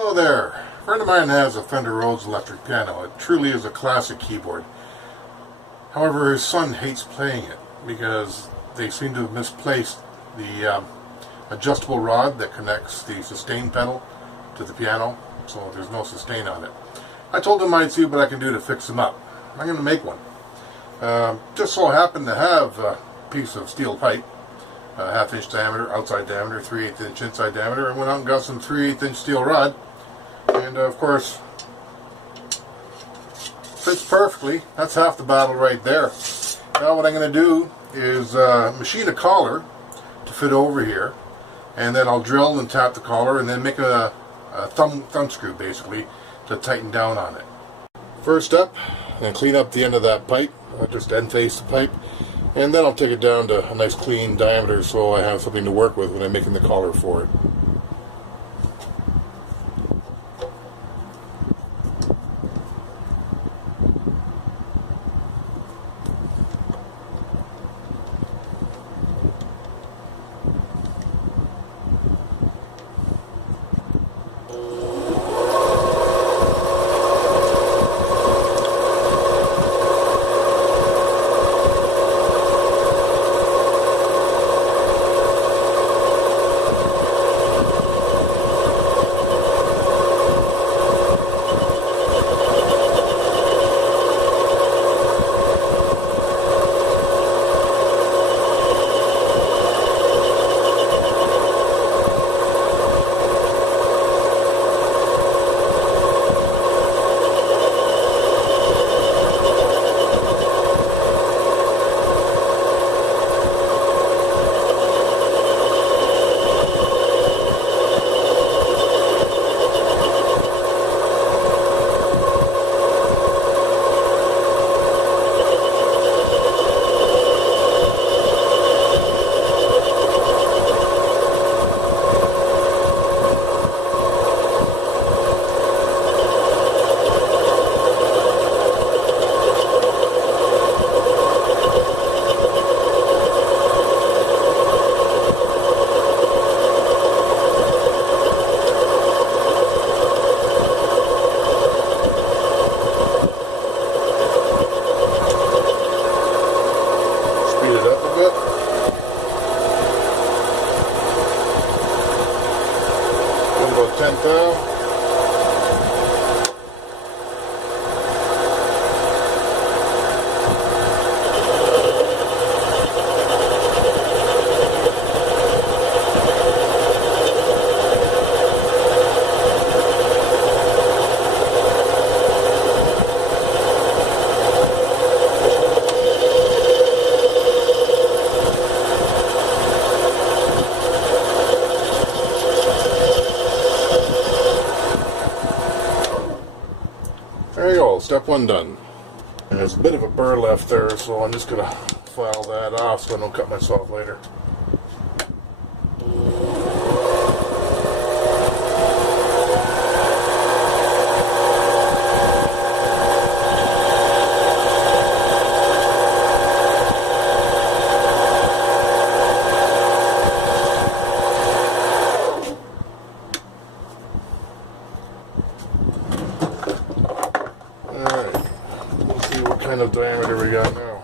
Hello there. A friend of mine has a Fender Rhodes electric piano. It truly is a classic keyboard. However, his son hates playing it because they seem to have misplaced the adjustable rod that connects the sustain pedal to the piano, so there's no sustain on it. I told him I'd see what I can do to fix them up. I'm going to make one. Just so happened to have a piece of steel pipe, half-inch diameter, outside diameter, 3/8 inch inside diameter, and went out and got some 3/8 inch steel rod. And of course, fits perfectly. That's half the battle right there. Now what I'm going to do is machine a collar to fit over here, and then I'll drill and tap the collar and then make a thumb screw basically to tighten down on it. First up, I'm going to clean up the end of that pipe, just end face the pipe, and then I'll take it down to a nice clean diameter so I have something to work with when I'm making the collar for it. Tempo. There you go, step one done. And there's a bit of a burr left there, so I'm just going to file that off so I don't cut myself later. What kind of diameter we got now?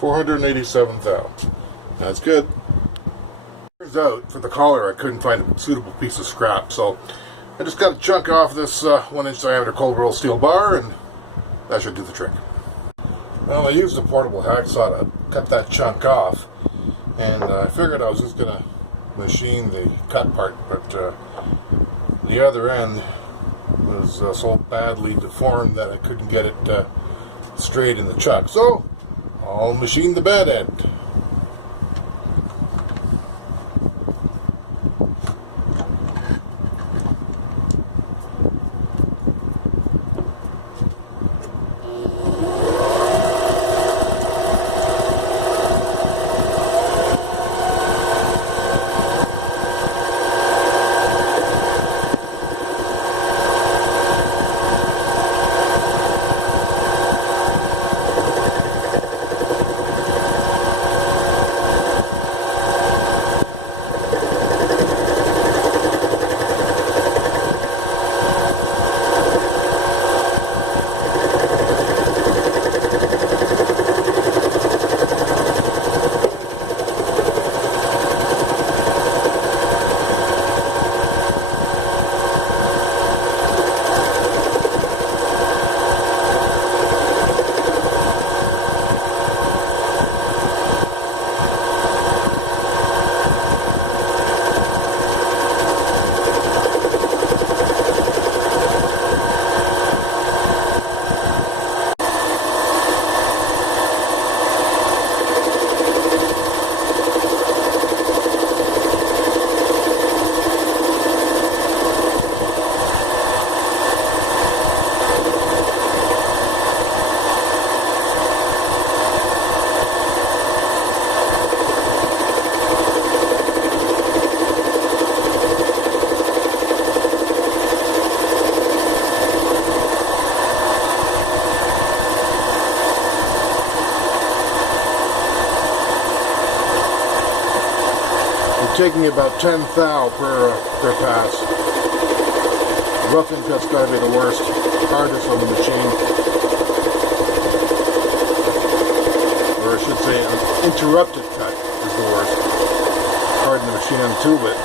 $487,000. That's good. Turns out for the collar I couldn't find a suitable piece of scrap, so I just got a chunk off this 1-inch diameter cold roll steel bar, and that should do the trick. Well, I used a portable hacksaw to cut that chunk off, and I figured I was just going to machine the cut part, but the other end was so badly deformed that I couldn't get it straight in the chuck. So I'll machine the bad end. taking about 10 thou per pass. Roughing cut's gotta be the worst, hardest on the machine. Or I should say, an interrupted cut is the worst. Pardon the machine on tube it.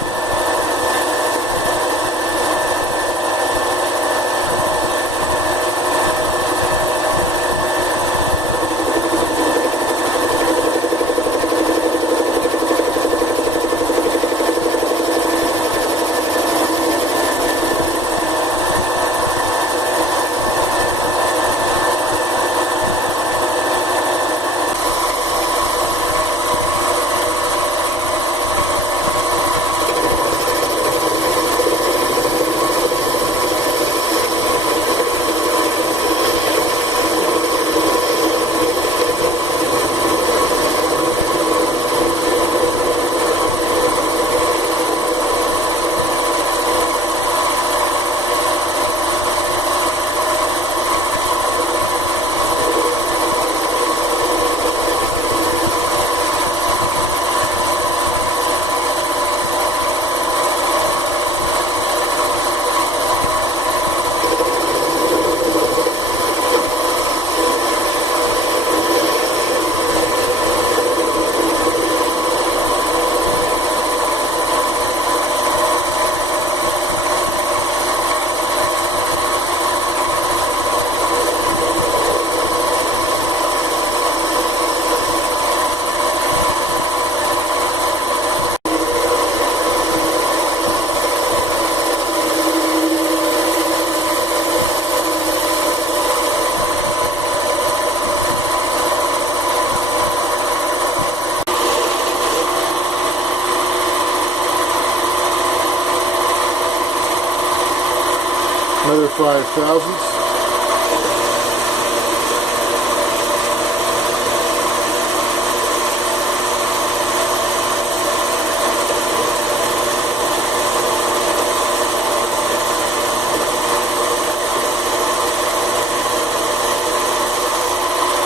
Another 5 thousandths.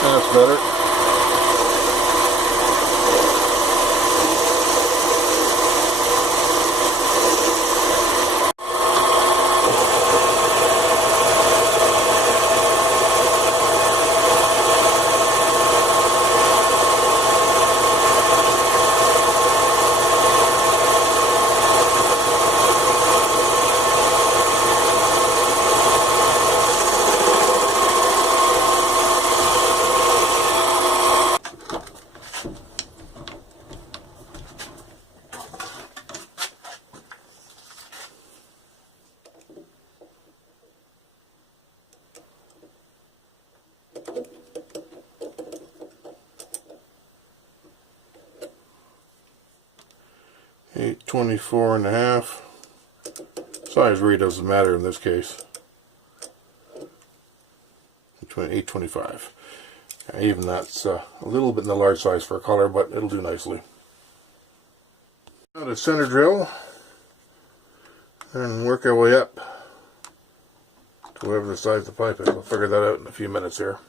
That's better. $824.5. Size really doesn't matter in this case. $825. Even that's a little bit in the large size for a collar, but it'll do nicely. Now the center drill, and work our way up to whatever the size of the pipe is. We'll figure that out in a few minutes here.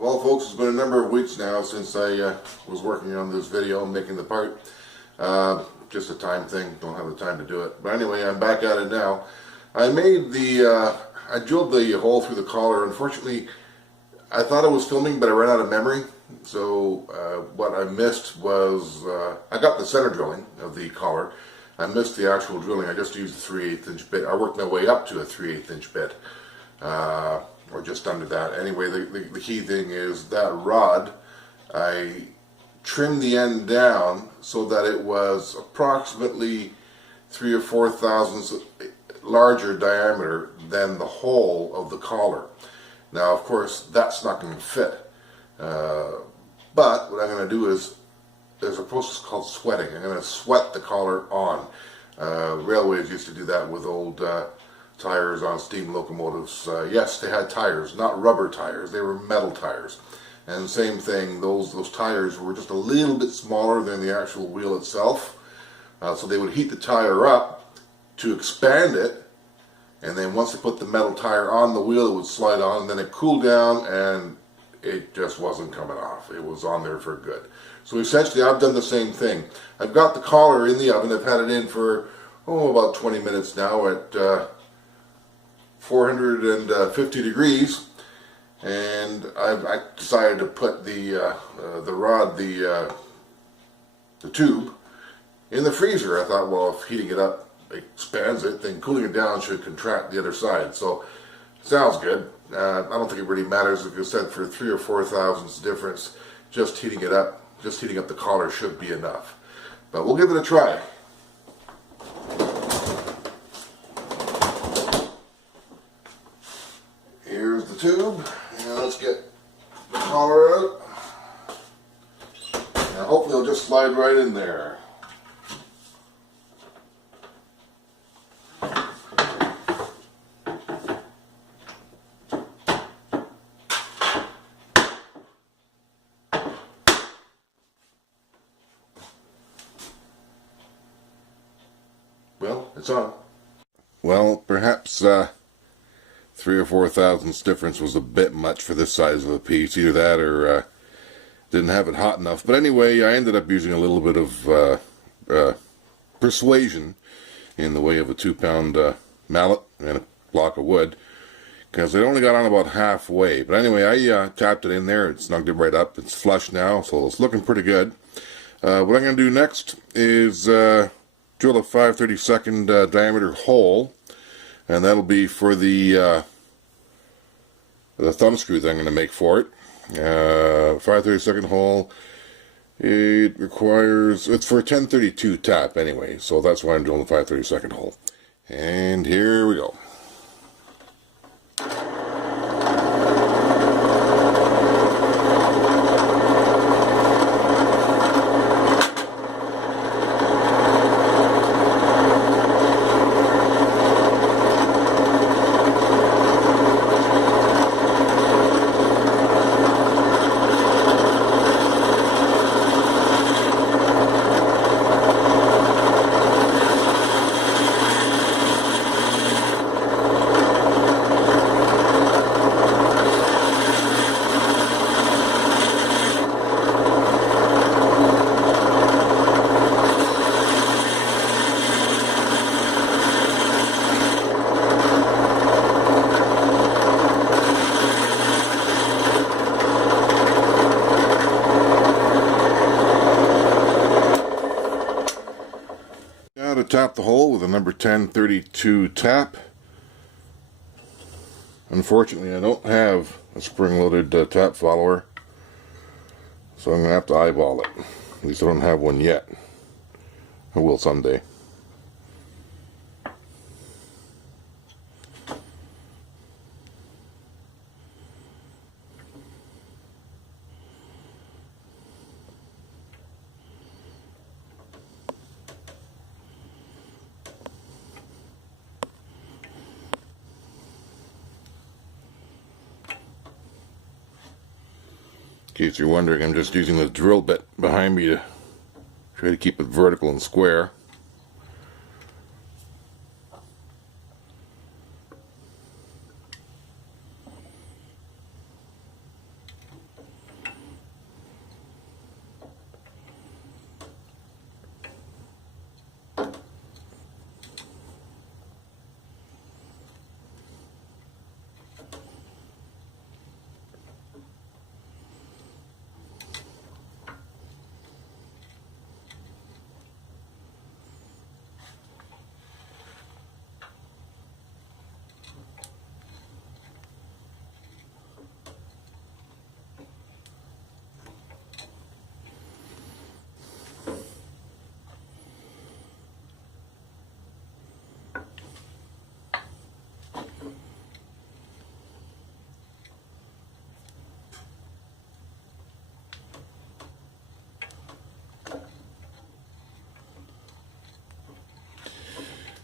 Well, folks, it's been a number of weeks now since I was working on this video and making the part. Just a time thing, don't have the time to do it. But anyway, I'm back at it now. I made the, I drilled the hole through the collar. Unfortunately, I thought I was filming, but I ran out of memory. So what I missed was, I got the center drilling of the collar. I missed the actual drilling. I just used a 3/8 inch bit. I worked my way up to a 3/8 inch bit, or just under that. Anyway, the key thing is that rod, I trimmed the end down so that it was approximately 3 or 4 thousandths larger diameter than the whole of the collar. Now, of course, that's not going to fit. But what I'm going to do is, there's a process called sweating. I'm going to sweat the collar on. Railways used to do that with old tires on steam locomotives. Yes, they had tires, not rubber tires. They were metal tires. And same thing, those tires were just a little bit smaller than the actual wheel itself. So they would heat the tire up to expand it, and then once they put the metal tire on the wheel, it would slide on, and then it cooled down, and it just wasn't coming off. It was on there for good. So essentially, I've done the same thing. I've got the collar in the oven. I've had it in for, about 20 minutes now at 450 degrees. And I decided to put the rod, the tube, in the freezer. I thought, well, if heating it up expands it, then cooling it down should contract the other side. So, sounds good. I don't think it really matters. Like I said, for 3 or 4 thousandths difference, just heating it up, just heating up the collar should be enough. But we'll give it a try. Here's the tube, and let's get the collar out. And hopefully it'll just slide right in there. Well, it's on. Well, perhaps 3 or 4 thousandths difference was a bit much for this size of a piece. Either that or didn't have it hot enough. But anyway, I ended up using a little bit of persuasion in the way of a 2-pound mallet and a block of wood, because it only got on about halfway. But anyway, I tapped it in there. It snugged it right up. It's flush now, so it's looking pretty good. What I'm going to do next is drill a 5/32 diameter hole, and that'll be for the thumb screw that I'm going to make for it. 5/32 hole. It requires, it's for a 1032 tap anyway, so that's why I'm drilling the 5/32 hole. And here we go. Now to tap the hole with a number 1032 tap. Unfortunately, I don't have a spring-loaded tap follower, so I'm going to have to eyeball it. At least I don't have one yet. I will someday. In case you're wondering, I'm just using the drill bit behind me to try to keep it vertical and square.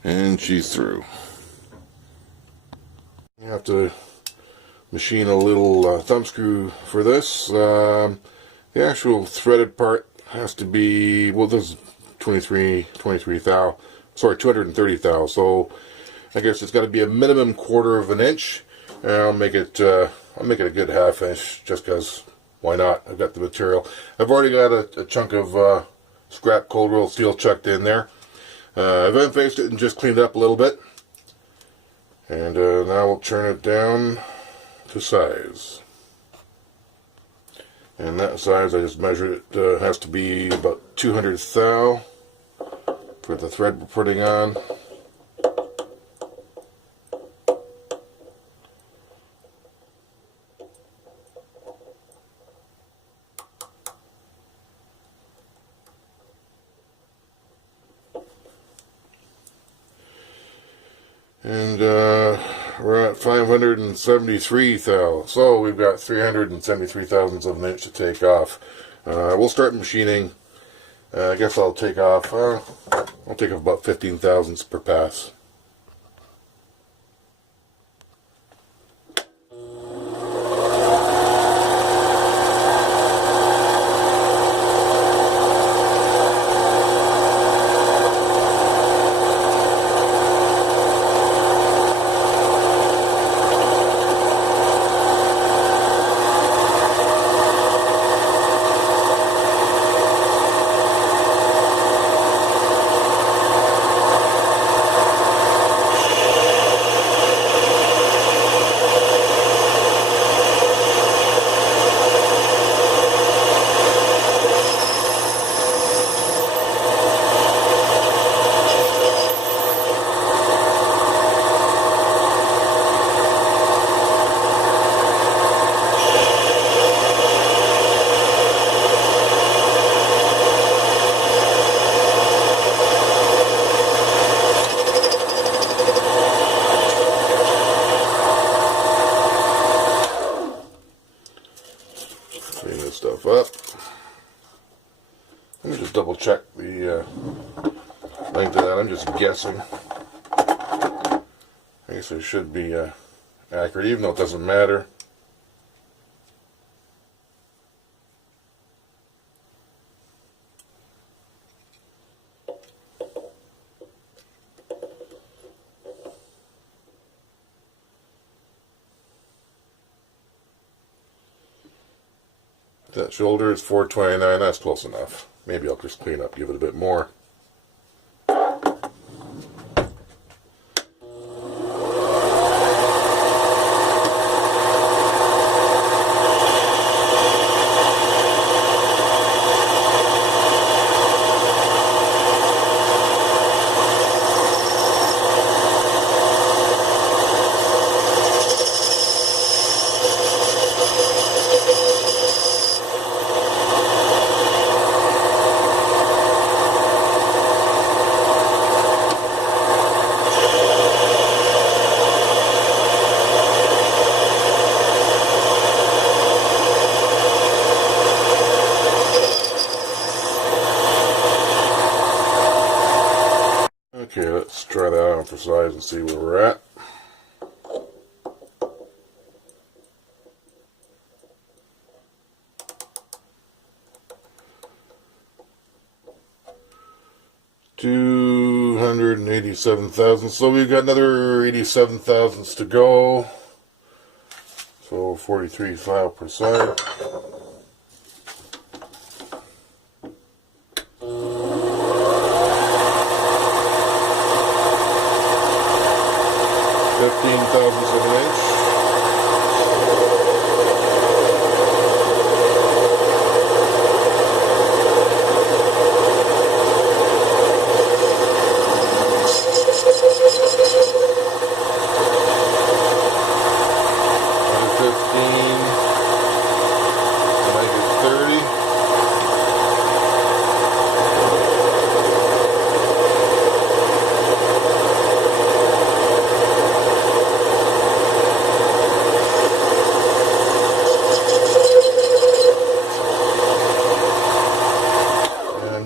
And she's through. You have to machine a little thumb screw for this. The actual threaded part has to be, well, this is 23 thou, sorry, 230 thou, so I guess it's got to be a minimum 1/4 of an inch. And I'll make it a good 1/2 inch, just because, why not? I've got the material. I've already got a chunk of scrap cold rolled steel chucked in there. I've unfaced it and just cleaned it up a little bit. And now we'll turn it down to size. And that size, I just measured it, has to be about 200 thou for the thread we're putting on. And we're at 573 thou, so we've got 373 thousandths of an inch to take off. We'll start machining. I guess I'll take off about 15 thousandths per pass. Stuff up. Let me just double check the length of that. I'm just guessing. I guess it should be accurate, even though it doesn't matter. That shoulder is 429, that's close enough. Maybe I'll just clean up, give it a bit more. Okay, let's try that on for size and see where we're at. $287 thousandths. So we've got another 87 thousandths to go. So 43 thou per side. Thousandths of an inch. Another 15. Another 30.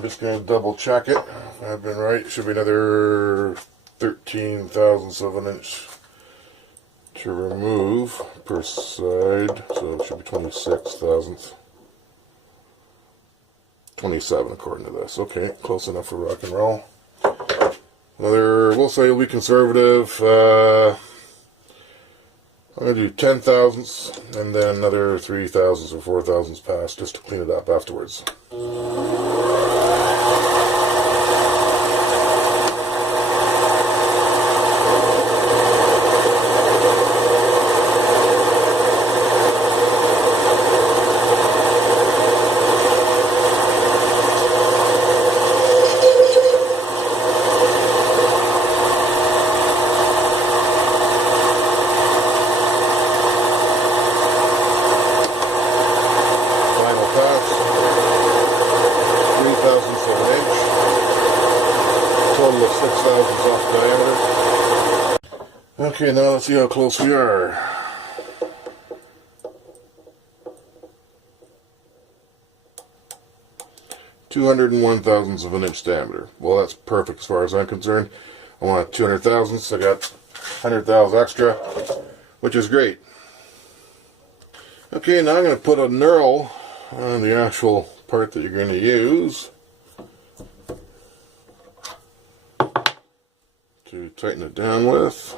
Just going to double check it. I've been right. Should be another 13 thousandths of an inch to remove per side, so it should be 26 thousandths. 27 according to this. Okay, close enough for rock and roll. We'll say we'll be conservative. I'm going to do 10 thousandths and then another 3 thousandths or 4 thousandths pass just to clean it up afterwards. Okay, now let's see how close we are. .201 thousandths of an inch diameter. Well, that's perfect as far as I'm concerned. I want 200 thousandths. I got 100 thousandths extra, which is great. Okay, now I'm going to put a knurl on the actual part that you're going to use to tighten it down with.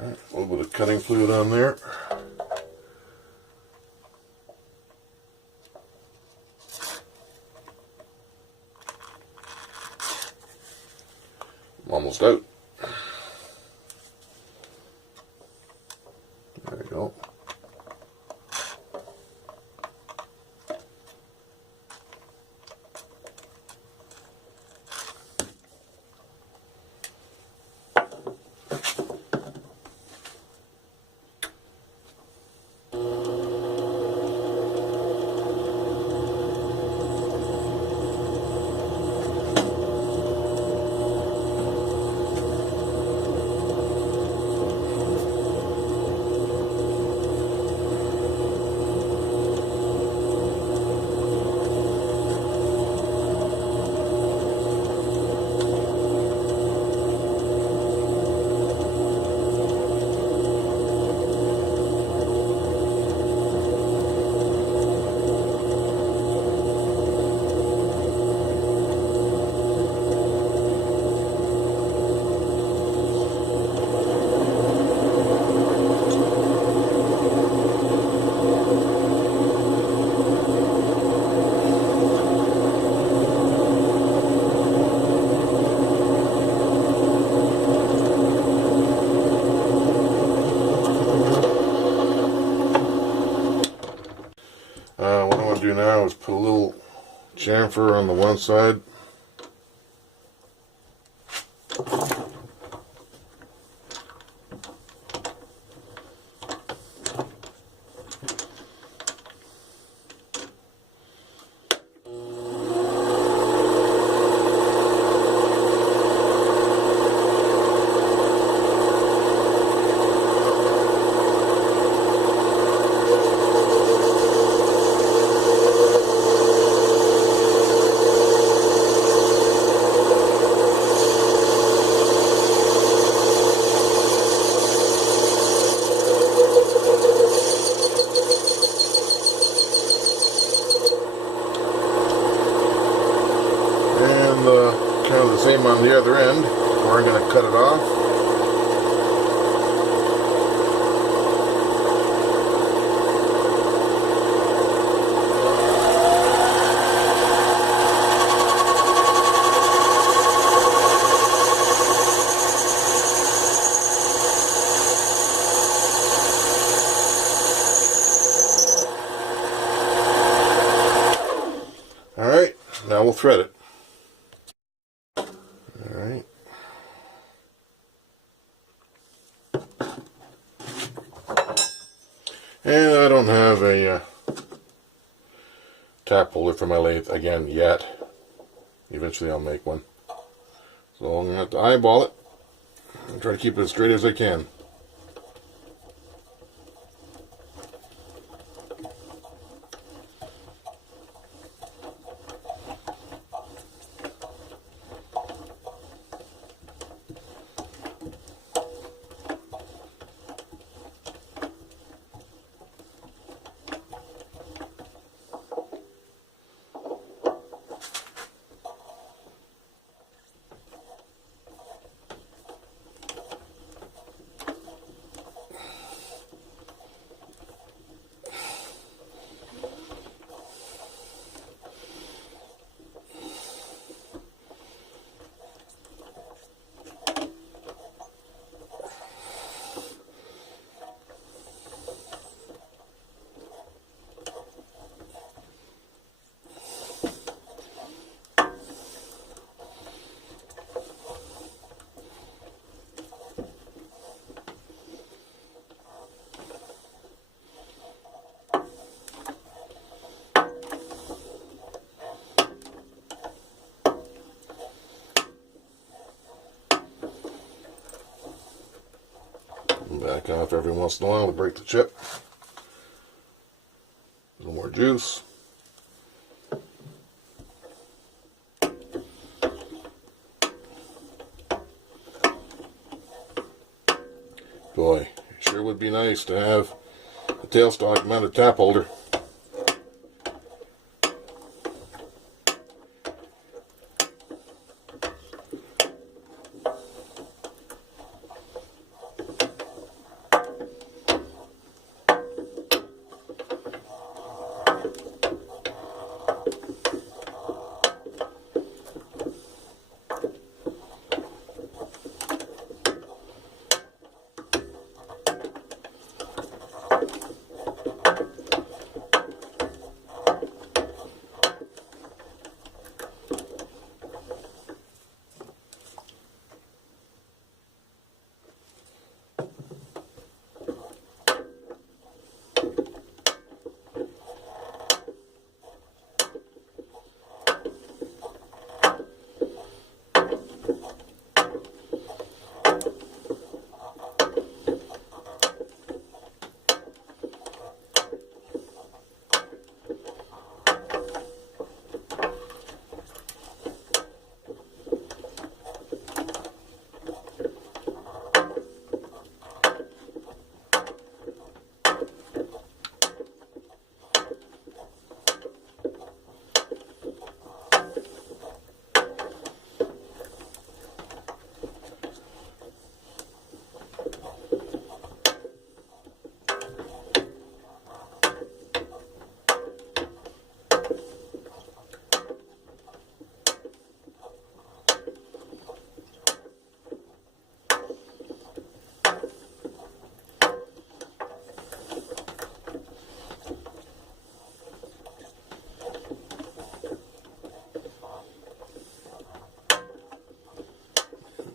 Alright, a little bit of cutting fluid on there. I'm almost out. There you go. What I want to do now is put a little chamfer on the one side. Kind of the same on the other end, where I'm going to cut it off. Alright, now we'll thread it. Alright. And I don't have a tap holder for my lathe again yet. Eventually I'll make one. So I'm going to have to eyeball it and try to keep it as straight as I can. Back off every once in a while to break the chip. A little more juice. Boy, it sure would be nice to have a tailstock mounted tap holder.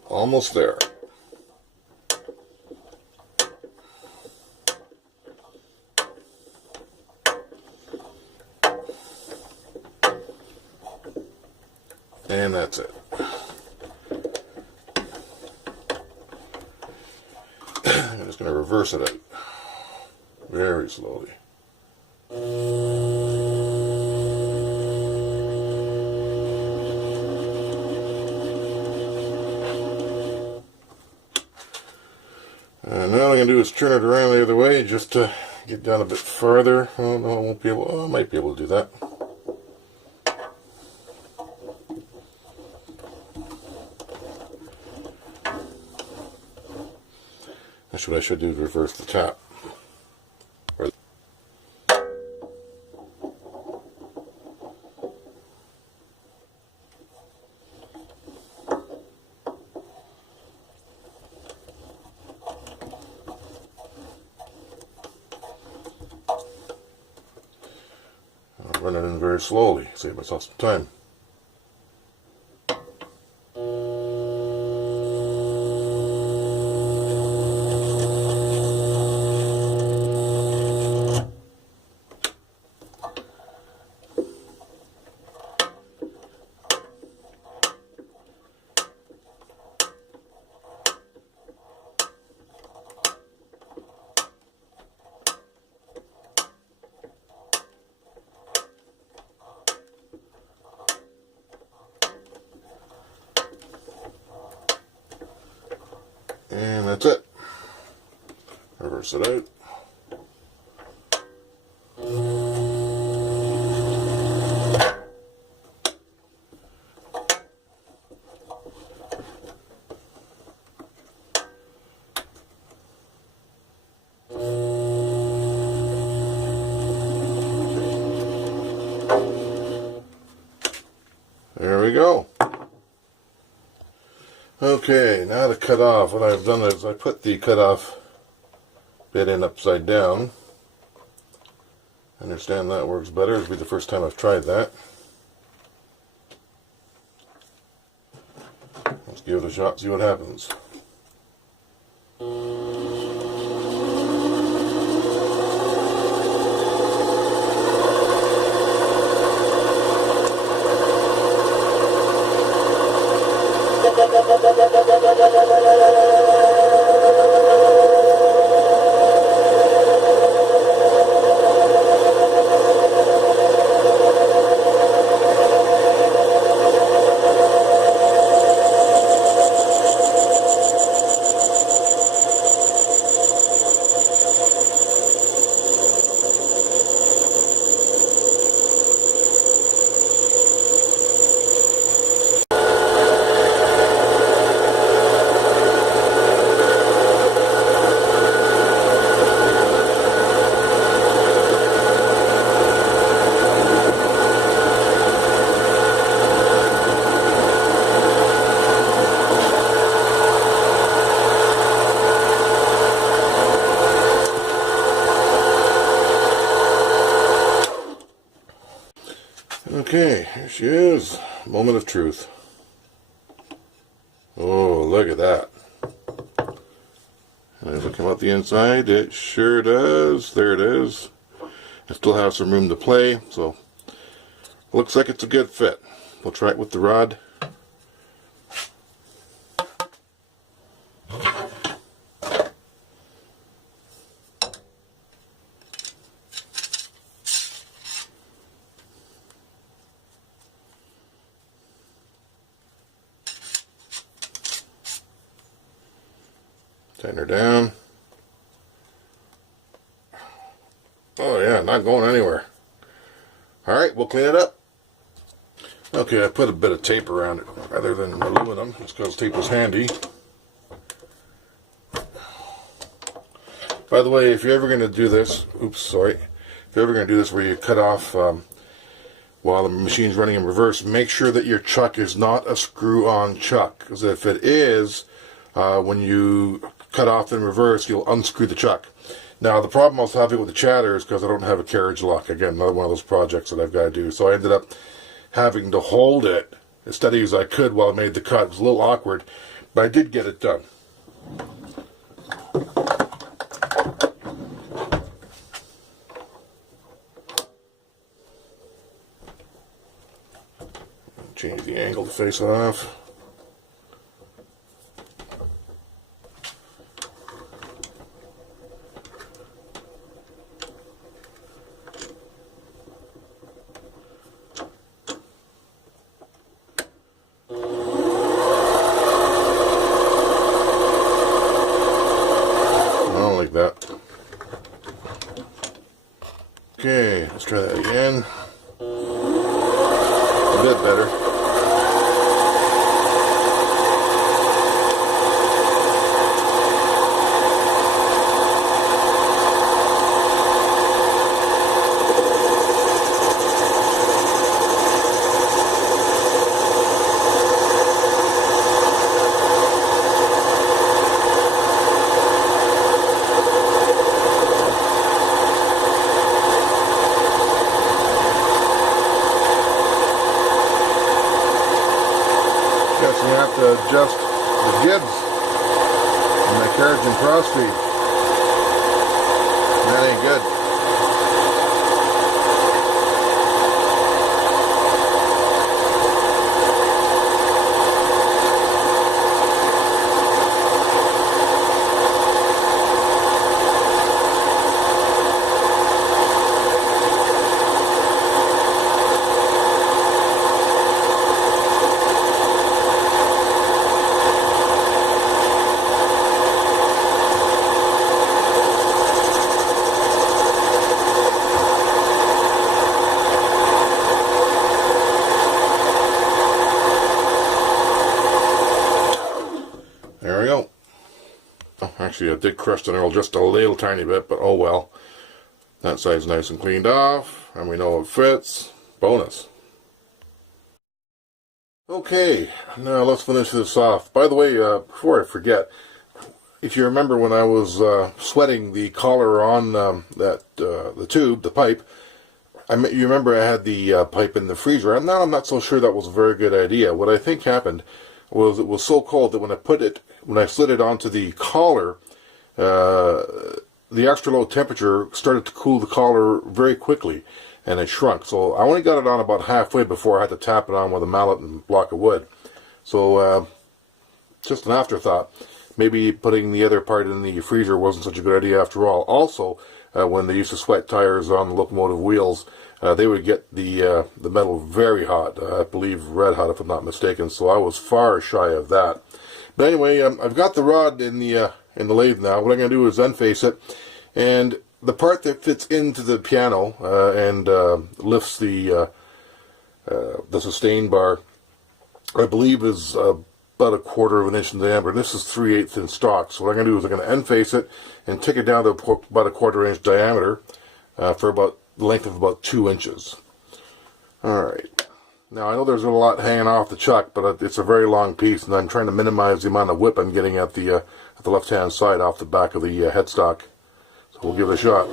Almost there. And that's it. I'm just going to reverse it out very slowly. And now all I'm going to do is turn it around the other way just to get down a bit farther. Oh no, I won't be able. Oh, I might be able to do that. That's what I should do to reverse the tap. I'll run it in very slowly, save myself some time. And that's it. Reverse it out. There we go. Okay, now to cut off. What I've done is I put the cutoff bit in upside down. I understand that works better. It'll be the first time I've tried that. Let's give it a shot, see what happens. Okay, here she is. Moment of truth. Oh, look at that. And as I come out the inside, it sure does. There it is. I still have some room to play, so looks like it's a good fit. We'll try it with the rod. Tighten her down. Oh yeah, not going anywhere. Alright, we'll clean it up. Okay, I put a bit of tape around it rather than aluminum, just because tape was handy. By the way, if you're ever going to do this, if you're ever going to do this where you cut off while the machine's running in reverse, make sure that your chuck is not a screw-on chuck, because if it is, when you cut off in reverse, you'll unscrew the chuck. Now, the problem I was having with the chatter is because I don't have a carriage lock. Again, another one of those projects that I've got to do. So I ended up having to hold it as steady as I could while I made the cut. It was a little awkward, but I did get it done. Change the angle to face it off. Okay, let's try that again. A bit better. Guess you have to adjust the gibs in the carriage and crossfeed. That ain't good. Actually, I did crush the knurl just a little tiny bit, but oh well. That side's nice and cleaned off, and we know it fits. Bonus. Okay, now let's finish this off. By the way, before I forget, if you remember when I was sweating the collar on the tube, the pipe, you remember I had the pipe in the freezer, and now I'm not so sure that was a very good idea. What I think happened was it was so cold that when I slid it onto the collar, the extra low temperature started to cool the collar very quickly, and it shrunk. So I only got it on about halfway before I had to tap it on with a mallet and block of wood. So just an afterthought. Maybe putting the other part in the freezer wasn't such a good idea after all. Also, when they used to sweat tires on the locomotive wheels, they would get the metal very hot. I believe red hot, if I'm not mistaken. So I was far shy of that. But anyway, I've got the rod in the lathe now. What I'm going to do is unface it, and the part that fits into the piano and lifts the sustain bar, I believe, is about 1/4 of an inch in diameter. This is 3/8 in stock. So what I'm going to do is I'm going to unface it and take it down to about 1/4 inch diameter for about the length of about 2 inches. Alright. Now I know there's a lot hanging off the chuck, but it's a very long piece, and I'm trying to minimize the amount of whip I'm getting at the left-hand side off the back of the headstock. So we'll give it a shot.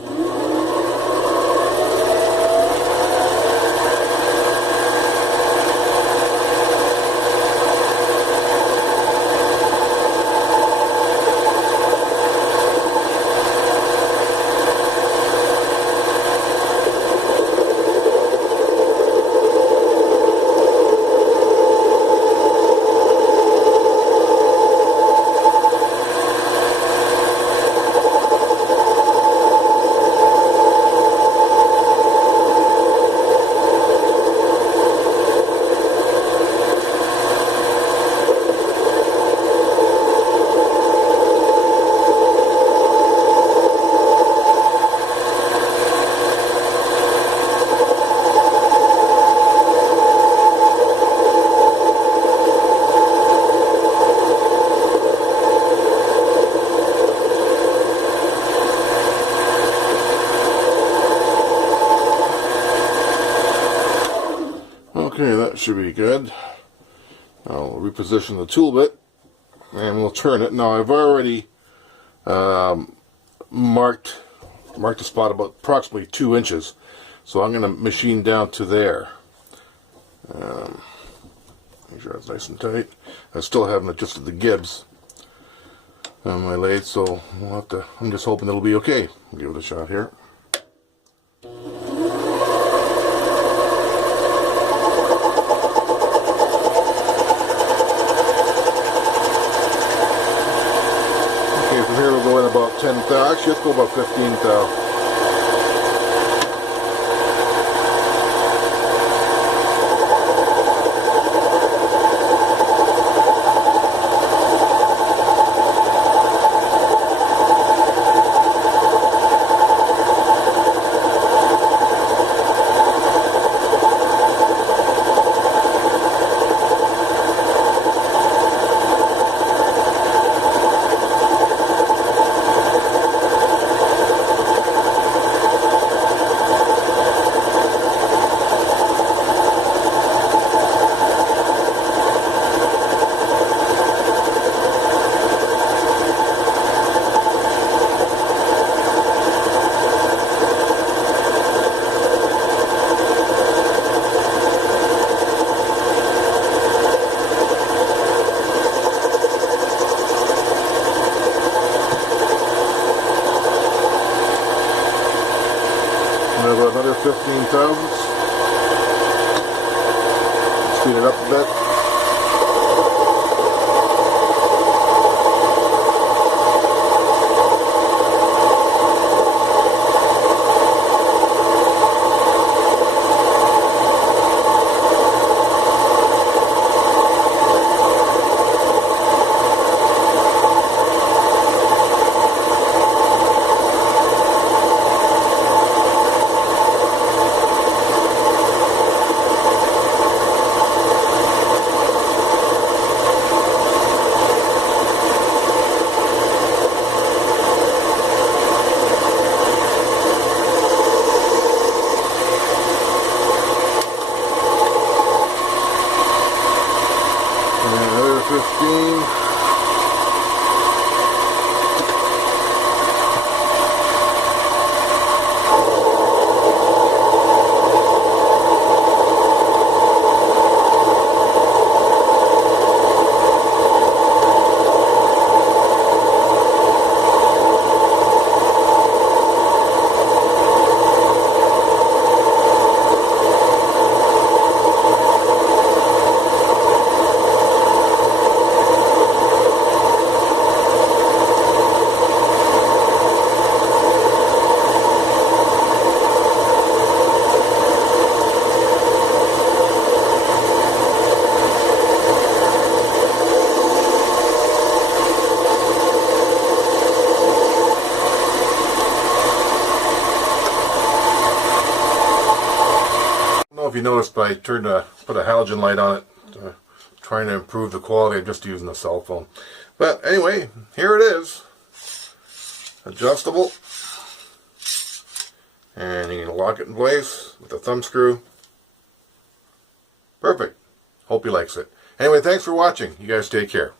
Okay, that should be good. I'll reposition the tool bit and we'll turn it. Now I've already marked the spot about approximately 2 inches, so I'm going to machine down to there. Make sure it's nice and tight. I still haven't adjusted the gibs on my lathe, so we'll have to. I'm just hoping it'll be okay. I'll give it a shot here. From here we'll go in about 10 thou. Actually, let's go about 15 thou. Another 15 thousandths. Speed it up a bit. transfer screen. If you noticed, I put a halogen light on it, trying to improve the quality. I'm just using a cell phone. But anyway, here it is. Adjustable. And you can lock it in place with a thumb screw. Perfect. Hope he likes it. Anyway, thanks for watching. You guys take care.